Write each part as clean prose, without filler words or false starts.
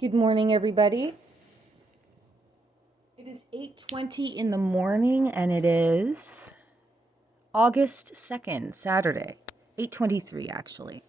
Good morning, everybody. It is 8:20 in the morning, and it is August 2nd, Saturday. 8:23, actually.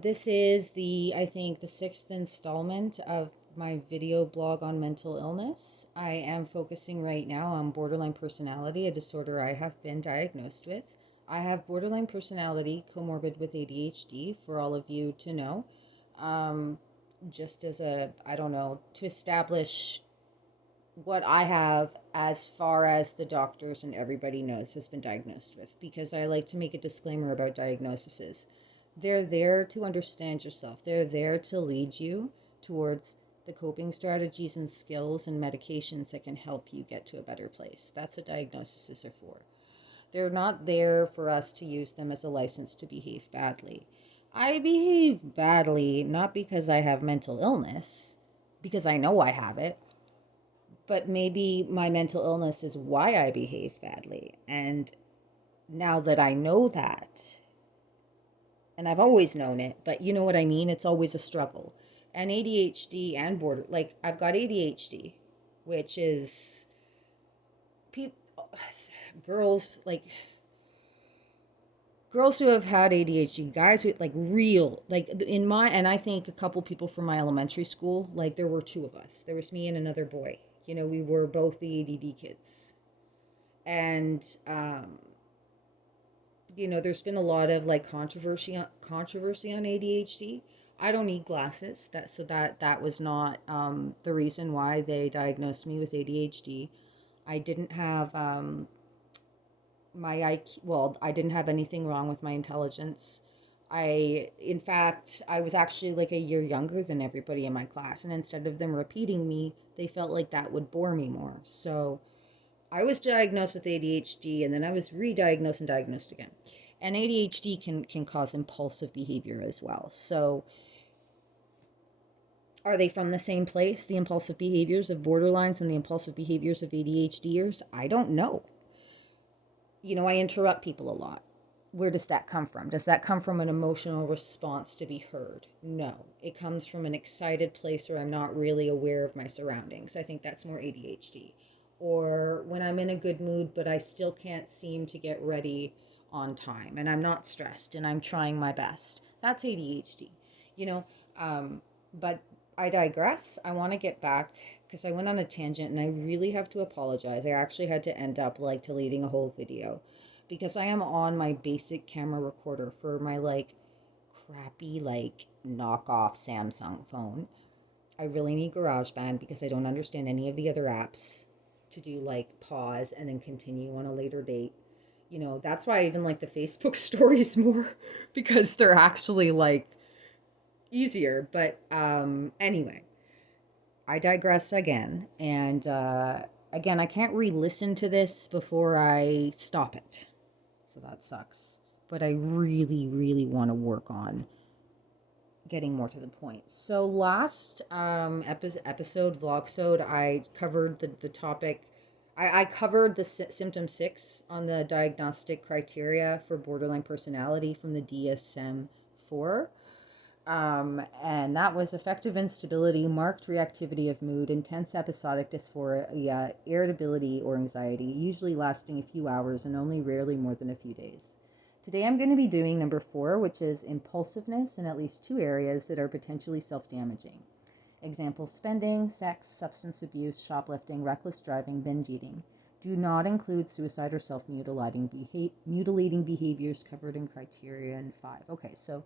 This is I think, the sixth installment of my video blog on mental illness. I am focusing right now on borderline personality, a disorder I have been diagnosed with. I have borderline personality comorbid with ADHD, for all of you to know. Just as I don't know, to establish what I have as far as the doctors and everybody knows has been diagnosed with, because I like to make a disclaimer about diagnoses. They're there to understand yourself. They're there to lead you towards the coping strategies and skills and medications that can help you get to a better place. That's what diagnoses are for. They're not there for us to use them as a license to behave badly. I behave badly not because I have mental illness, because I know I have it, but maybe my mental illness is why I behave badly. And now that I know that, and I've always known it, but you know what I mean? It's always a struggle. And ADHD and I've got ADHD, which is people, girls, girls who have had ADHD, guys who and I think a couple people from my elementary school, like there were two of us. There was me and another boy. We were both the ADD kids. And, there's been a lot of like controversy on ADHD. I don't need glasses. That was not the reason why they diagnosed me with ADHD. I didn't have I didn't have anything wrong with my intelligence. In fact, I was actually like a year younger than everybody in my class, and instead of them repeating me, they felt like that would bore me more. So I was diagnosed with ADHD, and then I was re-diagnosed and diagnosed again. And ADHD can cause impulsive behavior as well. So are they from the same place, the impulsive behaviors of borderlines and the impulsive behaviors of ADHDers? I don't know. I interrupt people a lot. Where does that come from? Does that come from an emotional response to be heard? No. It comes from an excited place where I'm not really aware of my surroundings. I think that's more ADHD. Or when I'm in a good mood, but I still can't seem to get ready on time, and I'm not stressed and I'm trying my best. That's ADHD, you know. But I digress. I want to get back because I went on a tangent and I really have to apologize. I actually had to end up like deleting a whole video because I am on my basic camera recorder for my crappy knockoff Samsung phone. I really need GarageBand because I don't understand any of the other apps to do pause and then continue on a later date. That's why I even like the Facebook stories more because they're actually easier. But anyway, I digress again. And again, I can't re-listen to this before I stop it. So that sucks. But I really, really want to work on getting more to the point. So last vlogsode, I covered the topic. I covered the symptom 6 on the diagnostic criteria for borderline personality from the DSM-4. And that was affective instability, marked reactivity of mood, intense episodic dysphoria, irritability or anxiety, usually lasting a few hours and only rarely more than a few days. Today I'm going to be doing number 4, which is impulsiveness in at least 2 areas that are potentially self-damaging. Examples: spending, sex, substance abuse, shoplifting, reckless driving, binge eating. Do not include suicide or self-mutilating behaviors covered in criterion 5. Okay, so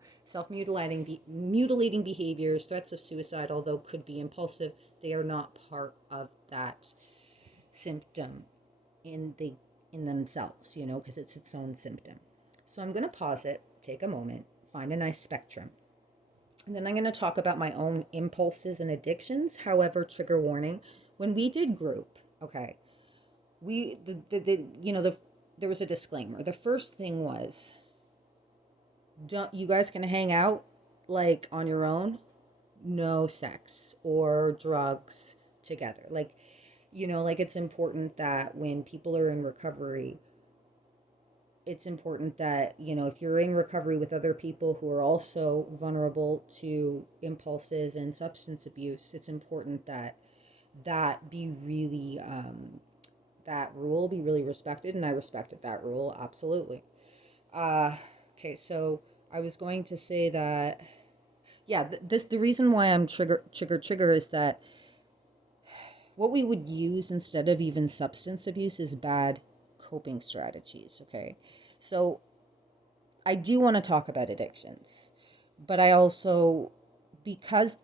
mutilating behaviors, threats of suicide, although could be impulsive, they are not part of that symptom in themselves, because it's its own symptom. So I'm going to pause it, take a moment, find a nice spectrum. And then I'm going to talk about my own impulses and addictions. However, trigger warning, when we did group, okay, there was a disclaimer. The first thing was, you guys can hang out on your own, no sex or drugs together. It's important that when people are in recovery, it's important that, if you're in recovery with other people who are also vulnerable to impulses and substance abuse, it's important that that be really, that rule be really respected. And I respected that rule, absolutely. Uh, okay, so I was going to say that, yeah, the reason why I'm trigger is that what we would use instead of even substance abuse is bad coping strategies, okay? So I do want to talk about addictions, but I also, because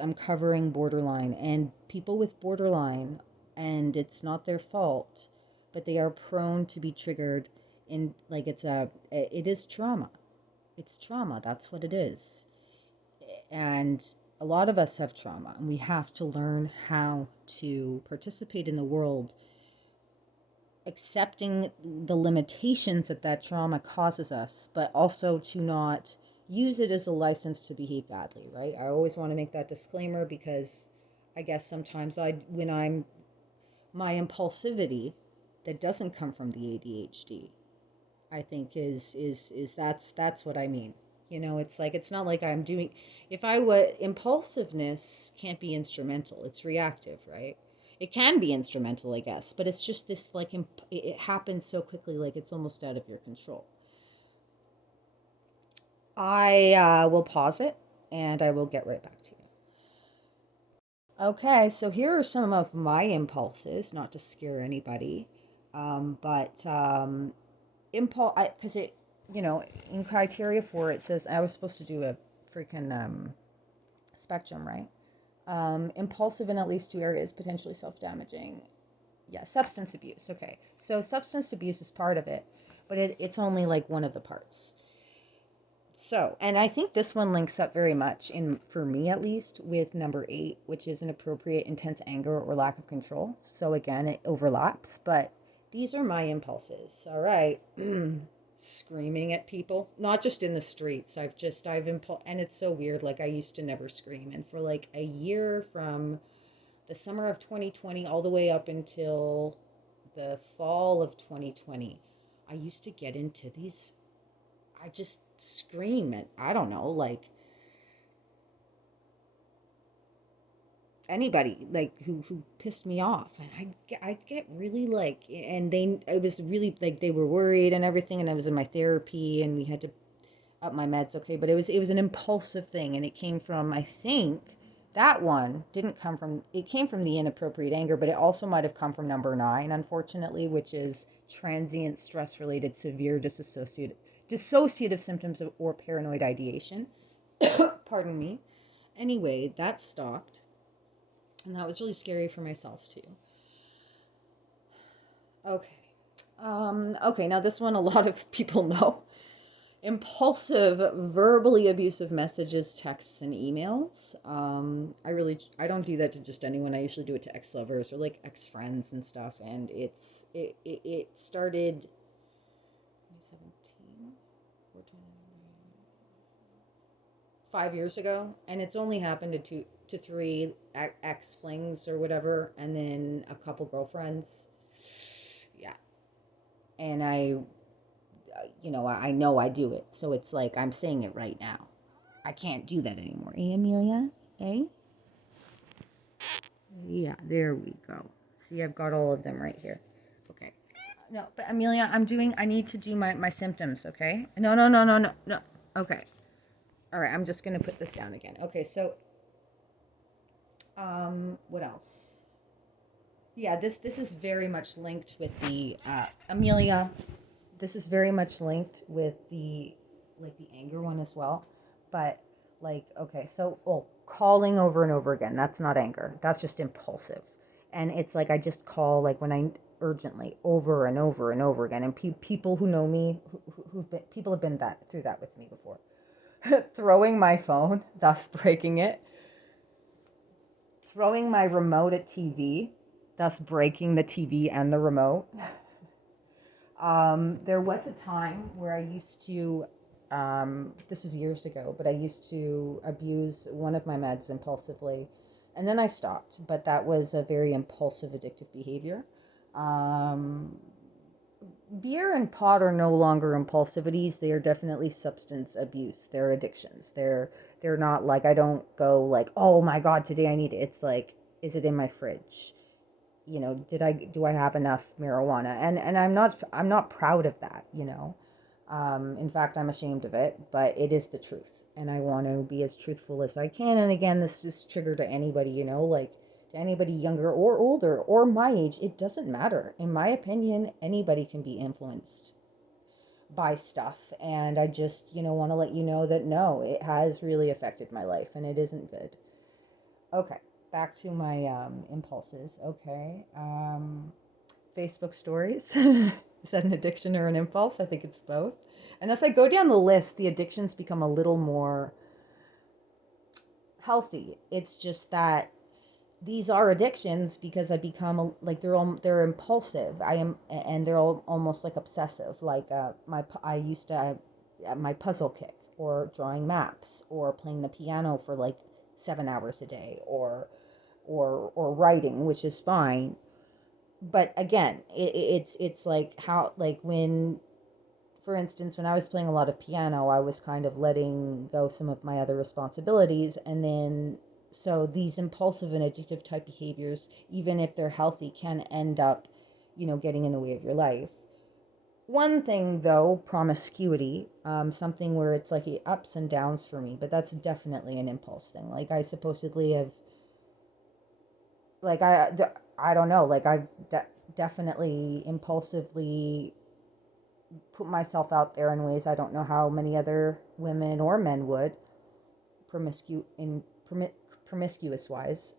I'm covering borderline and people with borderline, and it's not their fault, but they are prone to be triggered in, like, it is trauma. It's trauma. That's what it is. And a lot of us have trauma, and we have to learn how to participate in the world, accepting the limitations that that trauma causes us, but also to not use it as a license to behave badly, right? I always want to make that disclaimer because I guess sometimes when I'm my impulsivity that doesn't come from the ADHD, I think is that's what I mean. It's like, it's not like I'm doing, if I would, impulsiveness can't be instrumental. It's reactive, right? It can be instrumental, I guess, but it's just this, like, it happens so quickly, like it's almost out of your control. I will pause it and I will get right back to you. Okay, so here are some of my impulses, not to scare anybody, but impulse, because in criteria for it says I was supposed to do a freaking spectrum, right? Impulsive in at least two areas, potentially self-damaging. Yeah, substance abuse. Okay, so substance abuse is part of it, but it's only like one of the parts. So, and I think this one links up very much, in for me at least, with number 8, which is inappropriate, intense anger or lack of control. So again, it overlaps, but these are my impulses. All right. Screaming at people, not just in the streets. And it's so weird. Like, I used to never scream. And for like a year, from the summer of 2020 all the way up until the fall of 2020, I used to get into these, I just scream at, I don't know, like anybody, like who pissed me off. And I'd get really, like, and it was really like they were worried and everything. And I was in my therapy and we had to up my meds. Okay. But it was an impulsive thing. And it came from, I think that one didn't come from, it came from the inappropriate anger, but it also might have come from number 9, unfortunately, which is transient stress related severe dissociative symptoms or paranoid ideation. Pardon me. Anyway, that stopped. And that was really scary for myself too. Okay. Okay, now this one a lot of people know. Impulsive, verbally abusive messages, texts, and emails. I don't do that to just anyone. I usually do it to ex-lovers or like ex-friends and stuff. And it started 2017, 5 years ago, and it's only happened to 2 to 3 ex flings or whatever, and then a couple girlfriends. Yeah, and I know I do it, so it's like I'm saying it right now. I can't do that anymore. Eh, Amelia? Eh? Yeah, there we go. See, I've got all of them right here. Okay. No, but Amelia, I need to do my symptoms, okay? No, no, no, no, no, no. Okay. All right, I'm just going to put this down again. Okay, so what else? Yeah, this is very much linked with the Amelia. This is very much linked with the, like, the anger one as well. But, like, okay, so, calling over and over again, that's not anger. That's just impulsive. And it's like I just call, like, when I urgently, over and over and over again. And people who know me, people have been through that with me before. Throwing my phone, thus breaking it. Throwing my remote at TV, thus breaking the TV and the remote. There was a time where I used to, this was years ago, but I used to abuse one of my meds impulsively. And then I stopped, but that was a very impulsive, addictive behavior. Um, beer and pot are no longer impulsivities. They are definitely substance abuse. They're addictions. They're not like, I don't go like, oh my God, today I need it. It's like, is it in my fridge? You know, do I have enough marijuana? And I'm not proud of that, you know. In fact, I'm ashamed of it, but it is the truth, and I want to be as truthful as I can. And again, this is trigger to anybody, you know, like to anybody younger or older or my age. It doesn't matter. In my opinion, anybody can be influenced by stuff, and I just, you know, want to let you know that no, it has really affected my life, and it isn't good. Okay, back to my impulses. Okay, Facebook stories. Is that an addiction or an impulse? I think it's both. And as I go down the list, the addictions become a little more healthy. It's just that these are addictions because I become like they're impulsive. I am, and they're all almost like obsessive. Like I used to my puzzle kick, or drawing maps, or playing the piano for like 7 hours a day, or writing, which is fine. But again, it's like how, like when, for instance, when I was playing a lot of piano, I was kind of letting go some of my other responsibilities. And then, so these impulsive and addictive type behaviors, even if they're healthy, can end up, you know, getting in the way of your life. One thing though, promiscuity, something where it's like ups and downs for me, but that's definitely an impulse thing. Like I supposedly have, like I don't know, like I've definitely impulsively put myself out there in ways I don't know how many other women or men would, promiscuous wise.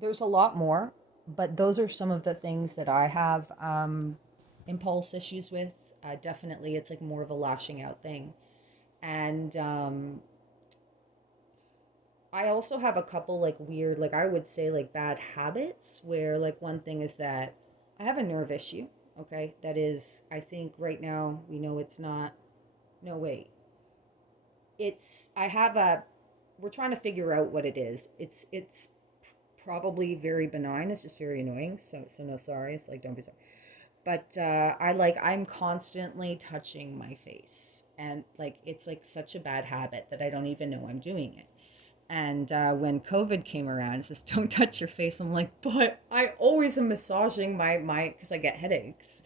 There's a lot more, but those are some of the things that I have impulse issues with. Definitely, it's like more of a lashing out thing, and I also have a couple like weird, like I would say like bad habits, where like one thing is that I have a nerve issue. Okay, that is, I think right now we know it's not. No, wait. I have a, we're trying to figure out what it is. It's probably very benign. It's just very annoying. So no sorries. Like don't be sorry. But I'm constantly touching my face, and like it's like such a bad habit that I don't even know I'm doing it. And when COVID came around, it says don't touch your face. I'm like, but I always am massaging my because I get headaches.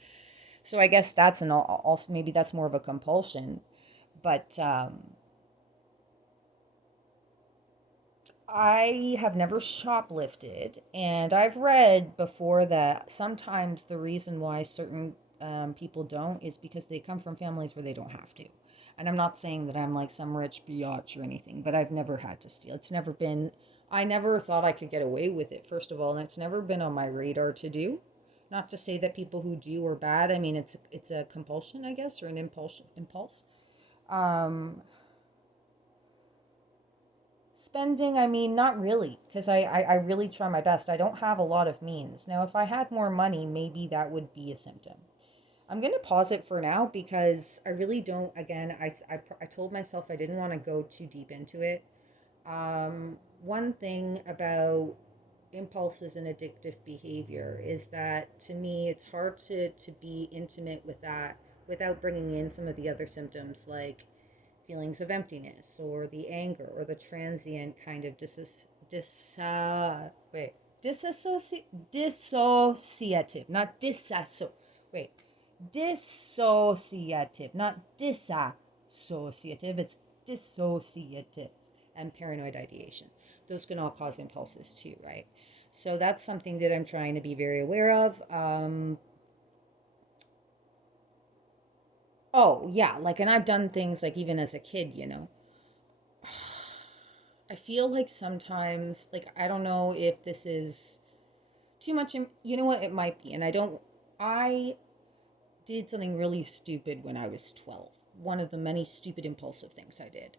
So I guess that's an also, maybe that's more of a compulsion. But I have never shoplifted, and I've read before that sometimes the reason why certain people don't is because they come from families where they don't have to. And I'm not saying that I'm like some rich biatch or anything, but I've never had to steal. It's never been, I never thought I could get away with it, first of all, and it's never been on my radar to do. Not to say that people who do are bad. I mean, it's a compulsion, I guess, or an impulse. Um, Spending, I mean, not really, because I really try my best. I don't have a lot of means. Now, if I had more money, maybe that would be a symptom. I'm going to pause it for now because I really don't, again, I told myself I didn't want to go too deep into it. One thing about impulses and addictive behavior is that to me, it's hard to be intimate with that without bringing in some of the other symptoms like feelings of emptiness or the anger or the transient kind of wait dissociative, not wait dissociative, not disassociative, it's dissociative, and paranoid ideation. Those can all cause impulses too, right? So that's something that I'm trying to be very aware of. Oh yeah, like, and I've done things like even as a kid, you know. I feel like sometimes, like, I don't know if this is too much. You know what? It might be. And I did something really stupid when I was 12. One of the many stupid impulsive things I did.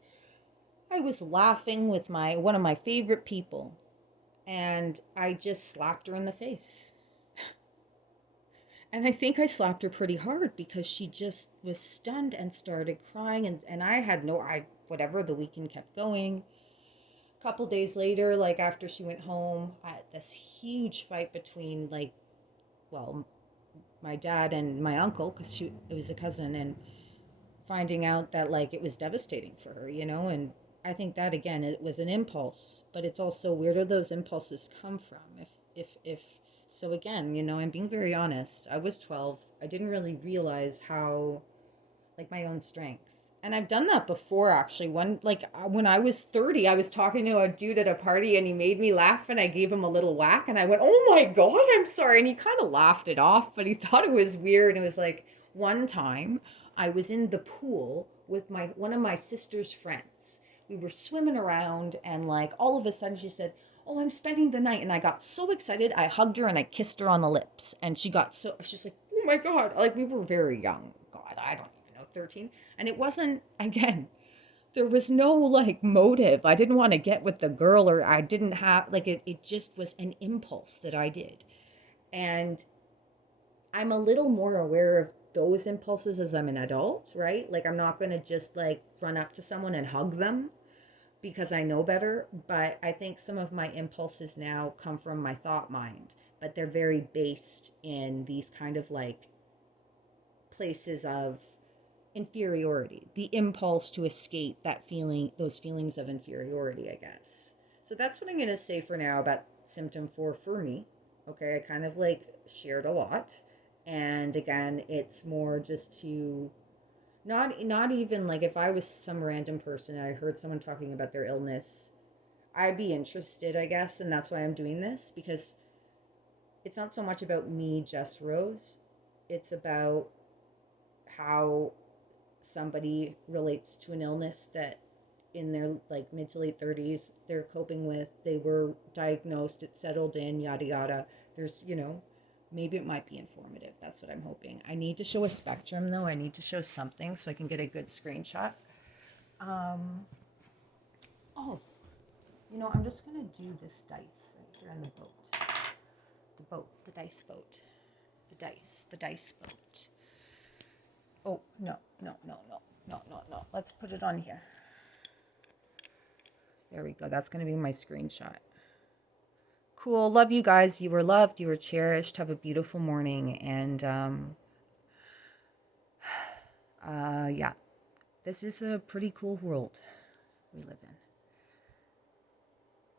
I was laughing with one of my favorite people, and I just slapped her in the face. And I think I slapped her pretty hard because she just was stunned and started crying. And I had whatever, the weekend kept going. Couple days later, like after she went home, I had this huge fight between, like, well, my dad and my uncle, because it was a cousin, and finding out that like it was devastating for her, and I think that again it was an impulse, but it's also where do those impulses come from? If so again, I'm being very honest. I was 12. I didn't really realize how like my own strength. And I've done that before actually. When I was 30, I was talking to a dude at a party and he made me laugh and I gave him a little whack and I went, "Oh my god, I'm sorry." And he kind of laughed it off, but he thought it was weird. And it was like one time I was in the pool with my one of my sister's friends. We were swimming around and like all of a sudden she said, "Oh, I'm spending the night." And I got so excited. I hugged her and I kissed her on the lips. And she's like, "Oh my god." Like we were very young. God, I don't 13. And it wasn't, again, there was no like motive. I didn't want to get with the girl, or I didn't have like it just was an impulse that I did. And I'm a little more aware of those impulses as I'm an adult, right? Like I'm not going to just like run up to someone and hug them because I know better, but I think some of my impulses now come from my thought mind, but they're very based in these kind of like places of inferiority, the impulse to escape that feeling, those feelings of inferiority, I guess. So that's what I'm going to say for now about symptom 4 for me. Okay, I kind of like shared a lot. And again, it's more just to not even like if I was some random person, I heard someone talking about their illness, I'd be interested, I guess, and that's why I'm doing this because it's not so much about me, just Rose. It's about how somebody relates to an illness that in their like mid to late 30s they're coping with, they were diagnosed, it settled in, yada yada. There's maybe it might be informative. That's what I'm hoping. I need to show a spectrum though. I need to show something so I can get a good screenshot. um oh, I'm just gonna do this dice right here on the boat, the dice boat, the dice boat. Oh, no, no, no, no, no, no, no. Let's put it on here. There we go. That's going to be my screenshot. Cool. Love you guys. You were loved. You were cherished. Have a beautiful morning. And yeah, this is a pretty cool world we live in.